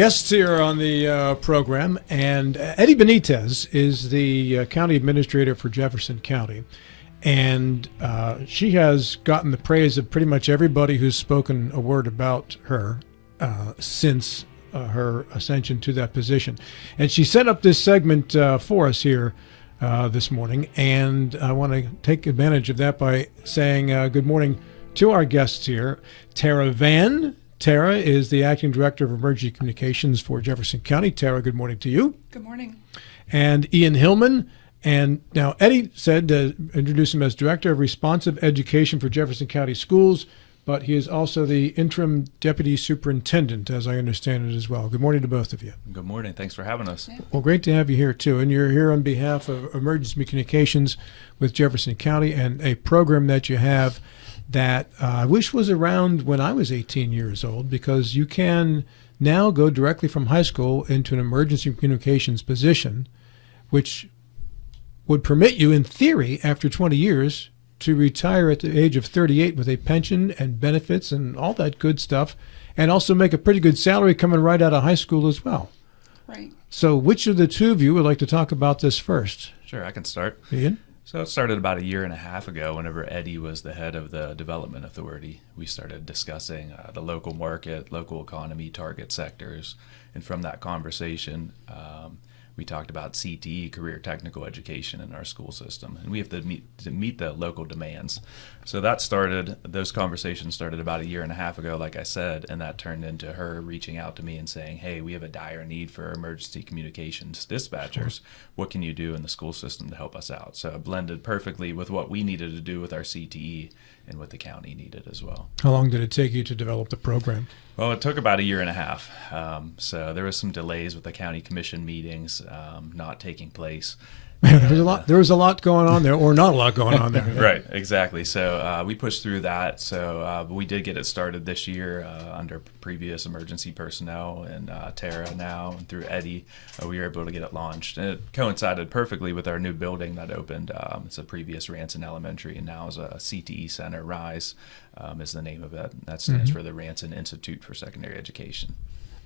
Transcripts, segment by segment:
Guests here on the program, and Eddie Benitez is the county administrator for Jefferson County, and she has gotten the praise of pretty much everybody who's spoken a word about her since her ascension to that position. And she set up this segment for us here this morning, and I want to take advantage of that by saying good morning to our guests here. Tara Vann. Tara is the Acting Director of Emergency Communications for Jefferson County. Tara, good morning to you. Good morning. And Ian Hillman. And now Eddie said to introduce him as Director of Responsive Education for Jefferson County Schools, but he is also the Interim Deputy Superintendent, as I understand it as well. Good morning to both of you. Good morning. Thanks for having us. Yeah. Well, great to have you here, too. And you're here on behalf of Emergency Communications with Jefferson County and a program that you have that I wish was around when I was 18 years old, because you can now go directly from high school into an emergency communications position, which would permit you, in theory, after 20 years, to retire at the age of 38 with a pension and benefits and all that good stuff, and also make a pretty good salary coming right out of high school as well. Right. So which of the two of you would like to talk about this first? Sure, I can start. Ian? So it started about a year and a half ago whenever Eddie was the head of the Development Authority. We started discussing the local market, local economy, target sectors. And from that conversation, we talked about CTE, career technical education, in our school system. And we have to meet the local demands. So those conversations started about a year and a half ago, like I said, and that turned into her reaching out to me and saying, hey, we have a dire need for emergency communications dispatchers. What can you do in the school system to help us out? So it blended perfectly with what we needed to do with our CTE and what the county needed as well. How long did it take you to develop the program? Well, it took about a year and a half. So there was some delays with the county commission meetings not taking place. There was a lot going on there, or not a lot going on there. Right, exactly. So we pushed through that. So we did get it started this year under previous emergency personnel and Tara now, and through Eddie, we were able to get it launched. And it coincided perfectly with our new building that opened. It's a previous Ranson Elementary, and now is a CTE Center. RISE is the name of it. That stands for the Ranson Institute for Secondary Education.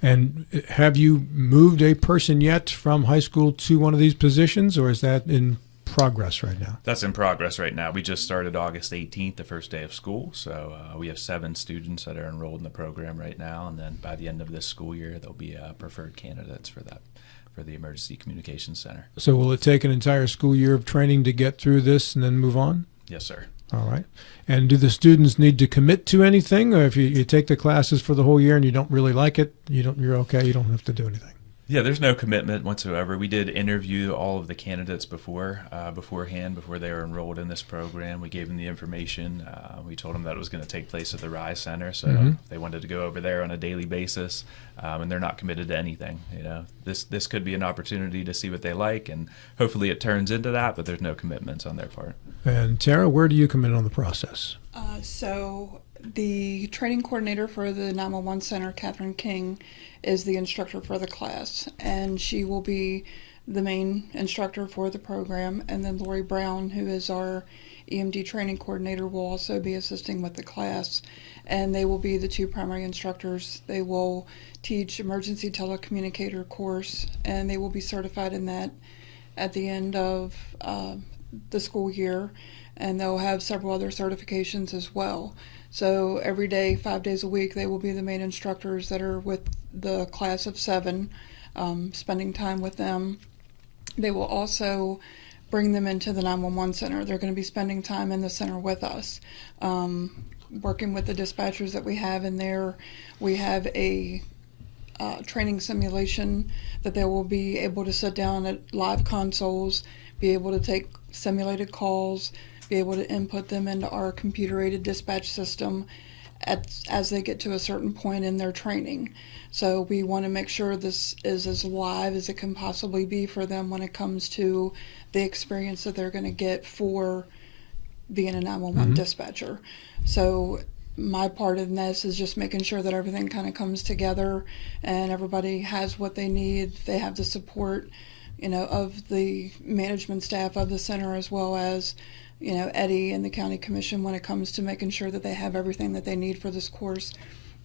And have you moved a person yet from high school to one of these positions, or is that in progress right now? That's in progress right now. We just started August 18th, the first day of school. So we have 7 students that are enrolled in the program right now. And then by the end of this school year, there'll be preferred candidates for the Emergency Communications Center. So will it take an entire school year of training to get through this and then move on? Yes, sir. All right. And do the students need to commit to anything, or if you take the classes for the whole year and you don't really like it, you're okay, you don't have to do anything? Yeah, there's no commitment whatsoever. We did interview all of the candidates beforehand, before they were enrolled in this program. We gave them the information. We told them that it was going to take place at the RISE Center, so if they wanted to go over there on a daily basis, and they're not committed to anything. This could be an opportunity to see what they like, and hopefully it turns into that, but there's no commitments on their part. And Tara, where do you come in on the process? So the training coordinator for the 911 Center, Catherine King, is the instructor for the class, and she will be the main instructor for the program. And then Lori Brown, who is our EMD training coordinator, will also be assisting with the class, and they will be the 2 primary instructors. They will teach emergency telecommunicator course, and they will be certified in that at the end of the school year, and they'll have several other certifications as well. So every day, 5 days a week, they will be the main instructors that are with the class of 7, spending time with them. They will also bring them into the 911 center. They're going to be spending time in the center with us, working with the dispatchers that we have in there. We have a training simulation that they will be able to sit down at live consoles, be able to take simulated calls, be able to input them into our computer-aided dispatch system as they get to a certain point in their training. So we want to make sure this is as live as it can possibly be for them when it comes to the experience that they're going to get for being a 911 dispatcher. So my part in this is just making sure that everything kind of comes together and everybody has what they need. They have the support, of the management staff of the center, as well as Eddie and the county commission, when it comes to making sure that they have everything that they need for this course.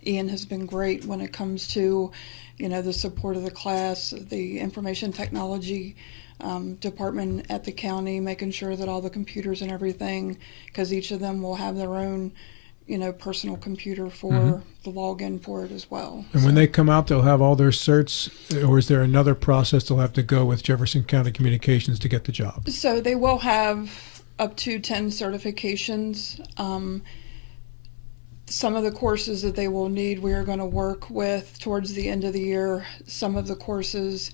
Ian has been great when it comes to, the support of the class, the information technology department at the county, making sure that all the computers and everything, because each of them will have their own, personal computer for the login for it as well. And when they come out, they'll have all their certs, or is there another process they'll have to go with Jefferson County Communications to get the job? So they will have up to 10 certifications. Some of the courses that they will need, we are going to work with towards the end of the year. Some of the courses,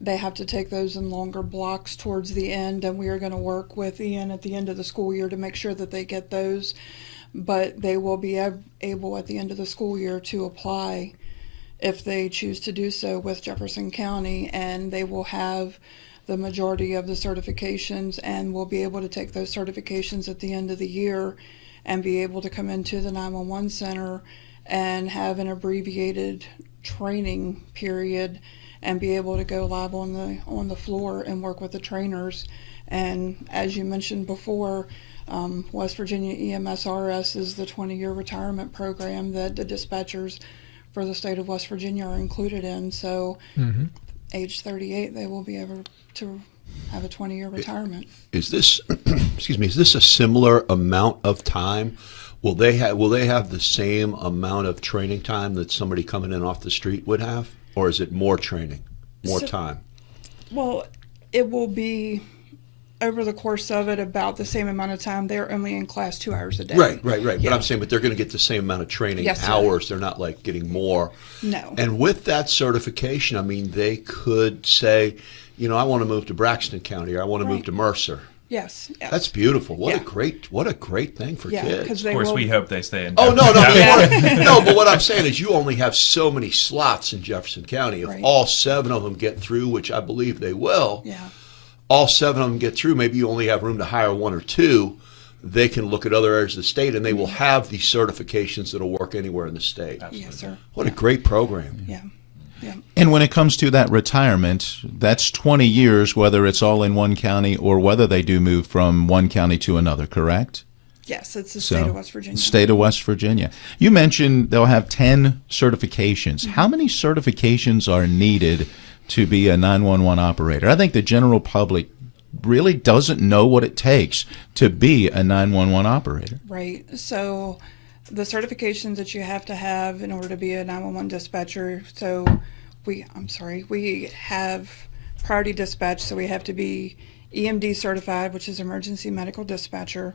they have to take those in longer blocks towards the end, and we are going to work with Ian at the end of the school year to make sure that they get those. But they will be able at the end of the school year to apply if they choose to do so with Jefferson County, and they will have the majority of the certifications and will be able to take those certifications at the end of the year and be able to come into the 911 center and have an abbreviated training period and be able to go live on the floor and work with the trainers. And as you mentioned before, West Virginia EMSRS is the 20-year retirement program that the dispatchers for the state of West Virginia are included in. So age 38, they will be able to have a 20-year retirement. Is this, excuse me, is this a similar amount of time? Will they have the same amount of training time that somebody coming in off the street would have? Or is it more training, more time? Well, it will be over the course of it about the same amount of time. They're only in class 2 hours a day. Right. Yeah. But I'm saying, but they're going to get the same amount of training Yes, sir. hours. They're not like getting more. No. And with that certification, I mean, they could say, I want to move to Braxton County, or I want to move to Mercer. Yes. That's beautiful. What Yeah. a great thing for Yeah, kids. 'cause Of course, we hope they stay in. Oh, no. Jefferson. No, but what I'm saying is you only have so many slots in Jefferson County. If Right. all 7 of them get through, which I believe they will, Yeah. all 7 of them get through, maybe you only have room to hire 1 or 2, they can look at other areas of the state, and they will have these certifications that will work anywhere in the state. Absolutely. Yes, sir. What a great program. Yeah. Yeah. And when it comes to that retirement, that's 20 years, whether it's all in one county or whether they do move from one county to another, correct? Yes, it's the state of West Virginia. State of West Virginia. You mentioned they'll have 10 certifications. How many certifications are needed to be a 911 operator? I think the general public really doesn't know what it takes to be a 911 operator. Right. So the certifications that you have to have in order to be a 911 dispatcher. So we have priority dispatch. So we have to be EMD certified, which is emergency medical dispatcher,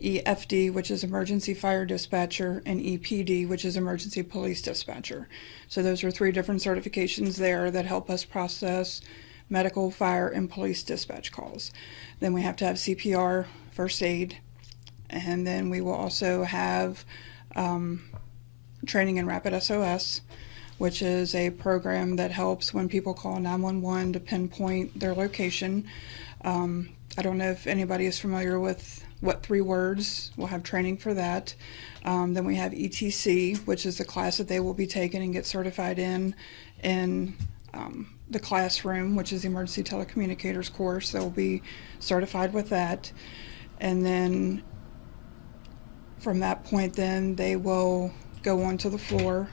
EFD, which is emergency fire dispatcher, and EPD, which is emergency police dispatcher. So those are 3 different certifications there that help us process medical, fire, and police dispatch calls. Then we have to have CPR, first aid, and then we will also have training in Rapid SOS, which is a program that helps when people call 911 to pinpoint their location. I don't know if anybody is familiar with what 3 words. We'll have training for that. Then we have ETC, which is the class that they will be taking and get certified in the classroom, which is the emergency telecommunicators course. They'll be certified with that. And then from that point, then they will go onto the floor,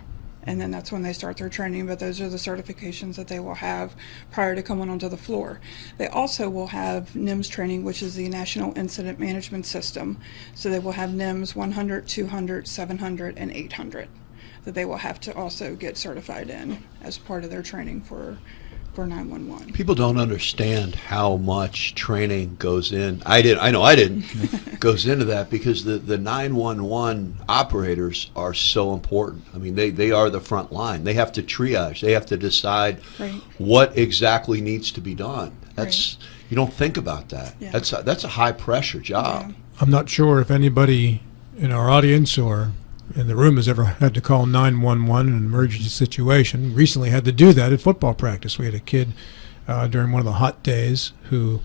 and then that's when they start their training. But those are the certifications that they will have prior to coming onto the floor. They also will have NIMS training, which is the National Incident Management System. So they will have NIMS 100, 200, 700, and 800 that they will have to also get certified in as part of their training for 911. People don't understand how much training goes in. I didn't goes into that, because the 911 operators are so important. I mean, they are the front line. They have to triage. They have to decide what exactly needs to be done. That's you don't think about that. Yeah. That's a high pressure job. Yeah. I'm not sure if anybody in our audience or in the room has ever had to call 911 in an emergency situation. Recently had to do that at football practice. We had a kid during one of the hot days who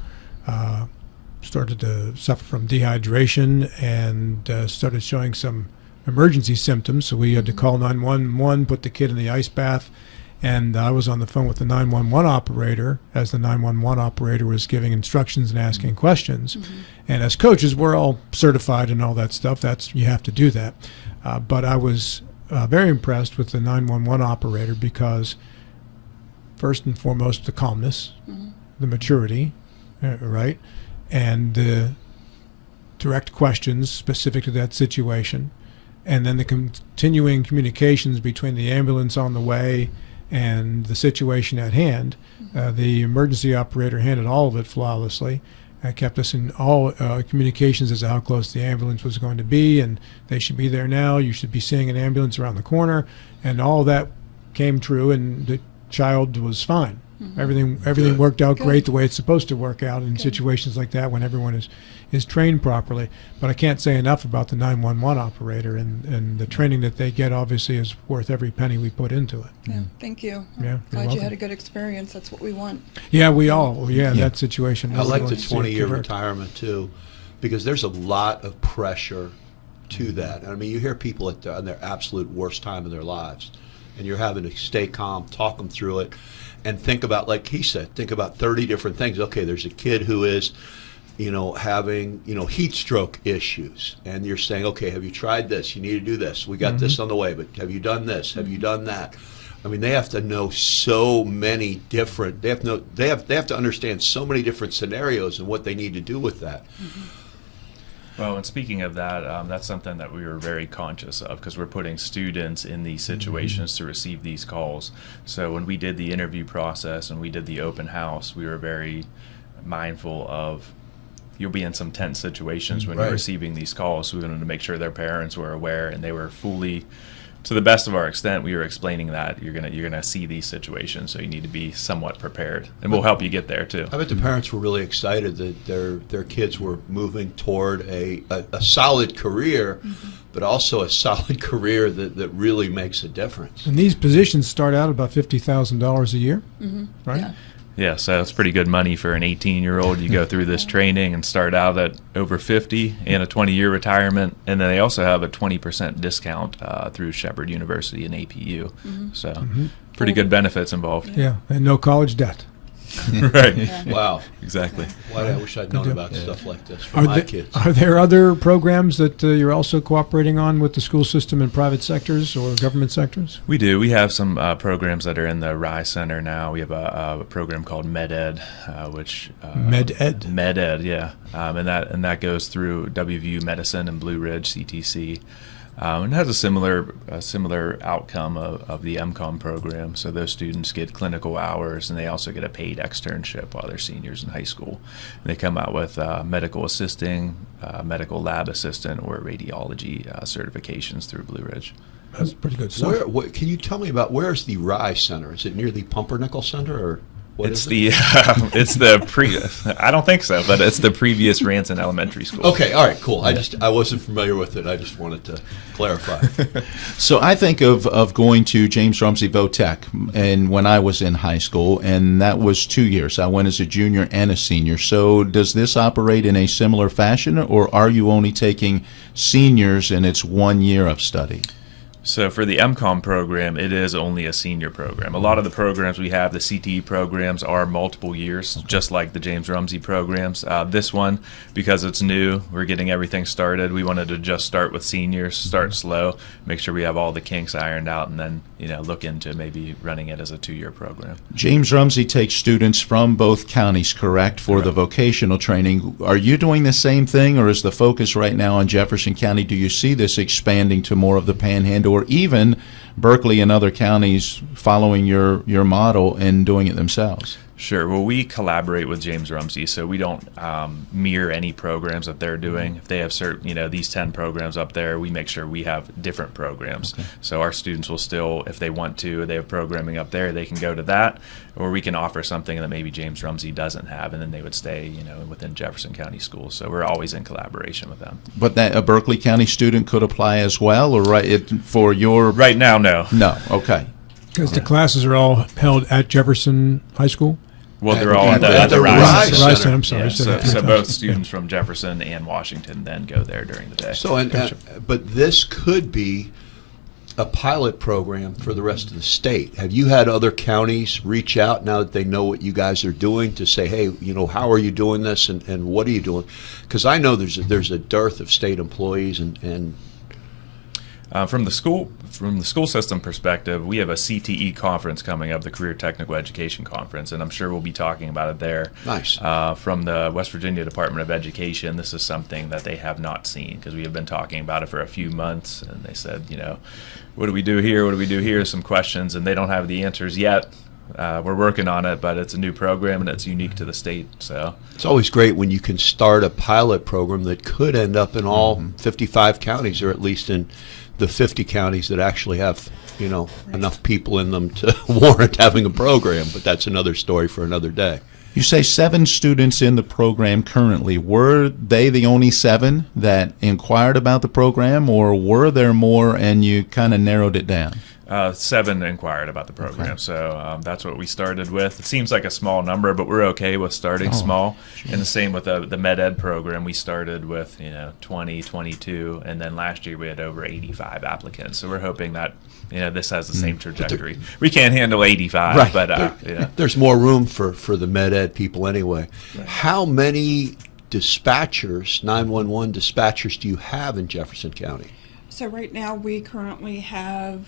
started to suffer from dehydration and started showing some emergency symptoms. So we had to call 911, put the kid in the ice bath, and I was on the phone with the 911 operator as the 911 operator was giving instructions and asking questions. And as coaches, we're all certified and all that stuff. You have to do that. But I was very impressed with the 911 operator because, first and foremost, the calmness, the maturity, right, and the direct questions specific to that situation, and then the continuing communications between the ambulance on the way and the situation at hand. The emergency operator handled all of it flawlessly. Kept us in all communications as to how close the ambulance was going to be, and they should be there now. You should be seeing an ambulance around the corner, and all of that came true, and the child was fine. Everything Good. worked out great the way it's supposed to work out in situations like that when everyone is trained properly. But I can't say enough about the 911 operator, and the training that they get obviously is worth every penny we put into it. Yeah, thank you. Yeah, you're Glad you welcome. had a good experience. That's what we want. Yeah, we all, in that situation. I like the everyone should see it 20-year convert. retirement too, because there's a lot of pressure to that. I mean, you hear people on their absolute worst time of their lives, and you're having to stay calm, talk them through it, and think about, like he said, think about 30 different things. Okay, there's a kid who is, having, heat stroke issues, and you're saying, okay, have you tried this? You need to do this. We got this on the way, but have you done this? Have you done that? I mean, they have to know so many different. They have to understand so many different scenarios and what they need to do with that. Well, and speaking of that, that's something that we were very conscious of because we're putting students in these situations to receive these calls. So when we did the interview process and we did the open house, we were very mindful of you'll be in some tense situations when Right. you're receiving these calls. So we wanted to make sure their parents were aware and they were fully, to the best of our extent, we were explaining that you're gonna see these situations, so you need to be somewhat prepared, and we'll help you get there too. I bet the parents were really excited that their kids were moving toward a solid career, but also a solid career that really makes a difference. And these positions start out about $50,000 a year, right? Yeah. Yeah, so that's pretty good money for an 18-year-old. You go through this training and start out at over 50 and a 20-year retirement, and then they also have a 20% discount through Shepherd University and APU. So pretty good benefits involved. Yeah, and no college debt. Right. Yeah. Wow. Exactly. Why, I wish I'd known deal. about stuff like this for Are, my the- kids. are there other programs that you're also cooperating on with the school system in private sectors or government sectors? We do. We have some programs that are in the Rise Center now. We have a program called MedEd, which MedEd? MedEd, yeah, and that goes through WVU Medicine and Blue Ridge CTC. And it has a similar outcome of the Emmcomm program. So those students get clinical hours, and they also get a paid externship while they're seniors in high school. And they come out with medical assisting, medical lab assistant, or radiology certifications through Blue Ridge. That's pretty good stuff. Can you tell me about where's the Rise Center? Is it near the Pumpernickel Center, or what It's is the I don't think so, but it's the previous Ranson Elementary School. Okay, all right, cool. I wasn't familiar with it. I just wanted to clarify. So I think of going to James Rumsey Votech, and when I was in high school, and that was 2 years. I went as a junior and a senior. So does this operate in a similar fashion, or are you only taking seniors and it's 1 year of study? So for the Emmcomm program, it is only a senior program. A lot of the programs we have, the CTE programs, are multiple years, just like the James Rumsey programs. This one, because it's new, we're getting everything started. We wanted to just start with seniors, start slow, make sure we have all the kinks ironed out, and then look into maybe running it as a 2-year program. James Rumsey takes students from both counties, correct, for the vocational training. Are you doing the same thing, or is the focus right now on Jefferson County? Do you see this expanding to more of the Panhandle, or even Berkeley and other counties following your model and doing it themselves? Sure. Well, we collaborate with James Rumsey, so we don't mirror any programs that they're doing. If they have certain, these 10 programs up there, we make sure we have different programs. Okay. So our students will still, if they want to, they have programming up there, they can go to that, or we can offer something that maybe James Rumsey doesn't have, and then they would stay, within Jefferson County Schools. So we're always in collaboration with them. But that a Berkeley County student could apply as well, or for your... Right now, no. No, okay. Because the classes are all held at Jefferson High School? Well, they're all at at the the Rise Rise Center. Center. I'm sorry. Yeah, I said that so 3 both times. students from Jefferson and Washington then go there during the day. So, but this could be a pilot program for the rest of the state. Have you had other counties reach out now that they know what you guys are doing to say, hey, how are you doing this, and what are you doing? Because I know there's a dearth of state employees, and From the school system perspective, we have a CTE conference coming up, the Career Technical Education Conference, and I'm sure we'll be talking about it there. Nice. From the West Virginia Department of Education, this is something that they have not seen, because we have been talking about it for a few months, and they said, what do we do here? What do we do here? Some questions, and they don't have the answers yet. We're working on it, but it's a new program and it's unique to the state. So it's always great when you can start a pilot program that could end up in all 55 counties, or at least in the 50 counties that actually have, enough people in them to warrant having a program. But that's another story for another day. You say 7 students in the program currently. Were they the only 7 that inquired about the program, or were there more and you kind of narrowed it down? 7 inquired about the program, okay. So that's what we started with. It seems like a small number, but we're okay with starting small. Sure. And the same with the Med Ed program. We started with 20, 22, and then last year we had over 85 applicants. So we're hoping that this has the same trajectory. We can't handle 85, right. But there's more room for the Med Ed people anyway. Right. How many dispatchers, 911 dispatchers, do you have in Jefferson County? So right now we currently have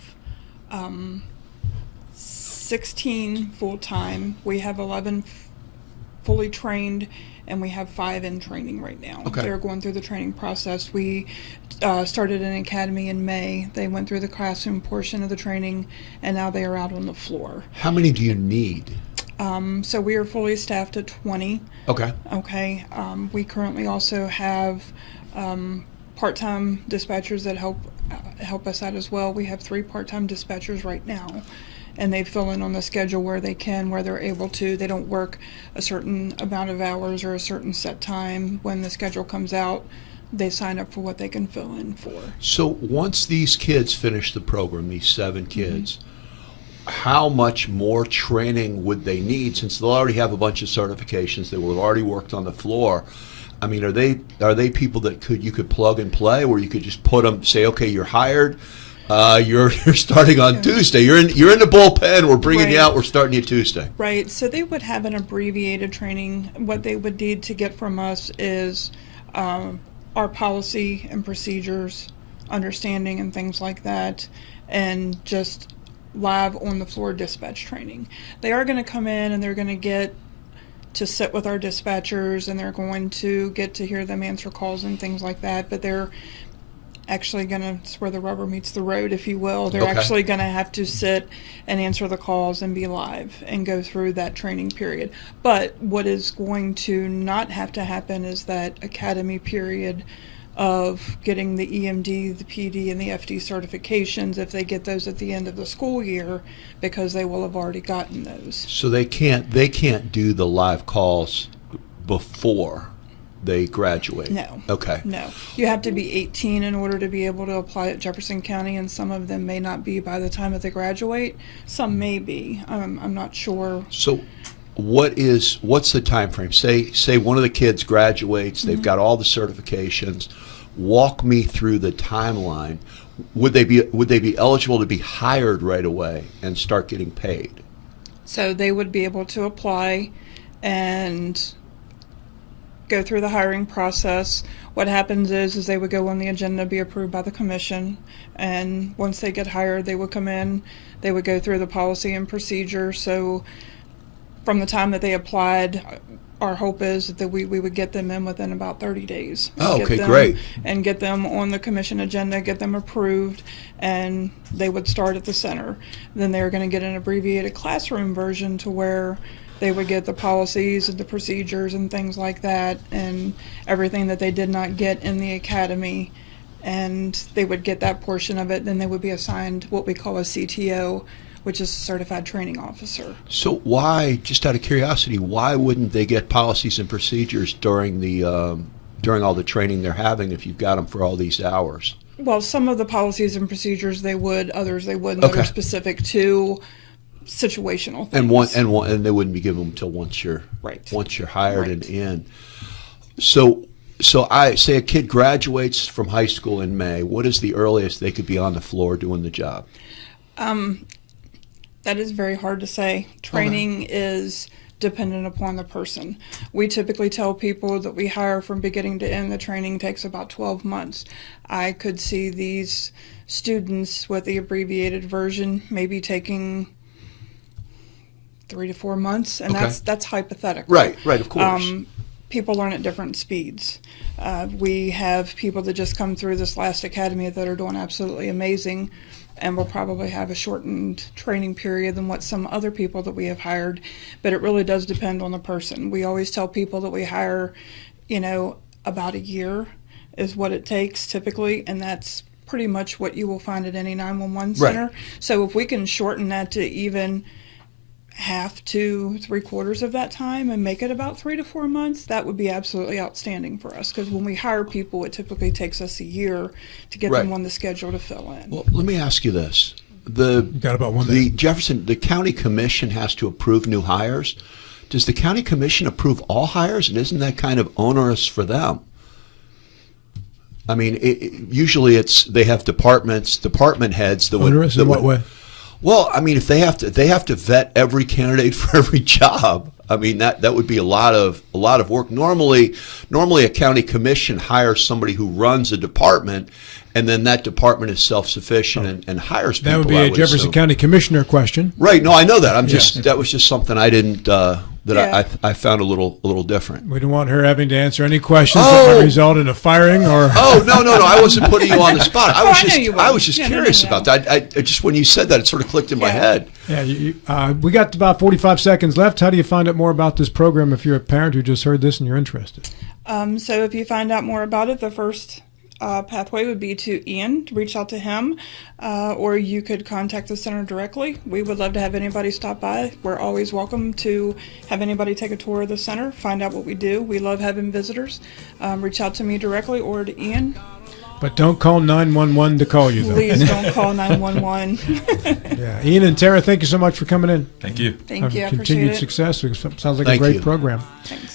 16 full-time. We have 11 fully trained, and we have 5 in training right now. Okay. They're going through the training process. We started an academy in May. They went through the classroom portion of the training, and now they are out on the floor. How many do you need? So we are fully staffed at 20. Okay. Okay. We currently also have part-time dispatchers that help us out as well. We have 3 part-time dispatchers right now, and they fill in on the schedule where they can, where they're able to. They don't work a certain amount of hours or a certain set time. When the schedule comes out, they sign up for what they can fill in for. So once these kids finish the program, these 7 kids, how much more training would they need, since they'll already have a bunch of certifications, they will have already worked on the floor? I mean, are they people that you could plug and play, where you could just put them, say, okay, you're hired, you're starting on Tuesday, you're in the bullpen, we're bringing you out, we're starting you Tuesday. Right. So they would have an abbreviated training. What they would need to get from us is our policy and procedures, understanding and things like that, and just live on the floor dispatch training. They are going to come in and they're going to get to sit with our dispatchers, and they're going to get to hear them answer calls and things like that, but they're actually going to, it's where the rubber meets the road, if you will. They're actually going to have to sit and answer the calls and be live and go through that training period. But what is going to not have to happen is that academy period of getting the EMD, the PD, and the FD certifications, if they get those at the end of the school year, because they will have already gotten those. So they can't do the live calls before they graduate? No. Okay. No. You have to be 18 in order to be able to apply at Jefferson County, and some of them may not be by the time that they graduate. Some may be. I'm not sure. So what's the time frame? Say one of the kids graduates, they've got all the certifications. Walk me through the timeline. Would they be eligible to be hired right away and start getting paid? So they would be able to apply and go through the hiring process. What happens is they would go on the agenda, be approved by the commission, and once they get hired, they would come in, they would go through the policy and procedure. So from the time that they applied, our hope is that we would get them in within about 30 days. Oh, okay, great. And get them on the commission agenda, get them approved, and they would start at the center. Then they're going to get an abbreviated classroom version to where they would get the policies and the procedures and things like that, and everything that they did not get in the academy, and they would get that portion of it. Then they would be assigned what we call a CTO, which is a certified training officer. So why, just out of curiosity, why wouldn't they get policies and procedures during all the training they're having if you've got them for all these hours? Well, some of the policies and procedures they would, others they wouldn't. Okay. That are specific to situational things. And they wouldn't be given them until once you're hired and in. So I say a kid graduates from high school in May. What is the earliest they could be on the floor doing the job? That is very hard to say. Training is dependent upon the person. We typically tell people that we hire from beginning to end, the training takes about 12 months. I could see these students with the abbreviated version maybe taking 3 to 4 months, and Okay. that's hypothetical. Right, of course. People learn at different speeds. We have people that just come through this last academy that are doing absolutely amazing, and will probably have a shortened training period than what some other people that we have hired, but it really does depend on the person. We always tell people that we hire, about a year is what it takes typically, and that's pretty much what you will find at any 911 center. Right. So if we can shorten that to even half to 3/4 of that time and make it about 3 to 4 months, that would be absolutely outstanding for us, because when we hire people, it typically takes us a year to get them Right. on the schedule to fill in. Well, let me ask you this. Got about one The day. Jefferson, the county commission has to approve new hires. Does the county commission approve all hires, and isn't that kind of onerous for them? I mean, usually they have department heads that would. Onerous in what way? Well, I mean, if they have to vet every candidate for every job. I mean, that would be a lot of work. Normally a county commission hires somebody who runs a department, and then that department is self-sufficient and hires people. That would be I a Jefferson assume. County Commissioner question. Right. No, I know that. That was just something I didn't Yeah. I found a little different. We don't want her having to answer any questions Oh! that might result in a firing or. Oh no! I wasn't putting you on the spot. I was I know you I weren't. was just Yeah, curious no. about that. I just when you said that, it sort of clicked in my Yeah. head. Yeah, we got about 45 seconds left. How do you find out more about this program if you're a parent who just heard this and you're interested? So if you find out more about it, the first pathway would be to Ian, to reach out to him, or you could contact the center directly. We would love to have anybody stop by. We're always welcome to have anybody take a tour of the center, find out what we do. We love having visitors. Reach out to me directly or to Ian. But don't call 911 to call you, though. Please don't call 911. Yeah. Ian and Tara, thank you so much for coming in. Thank you. Thank you. I appreciate Continued it. success. It sounds like Thank a great you. program. Thanks.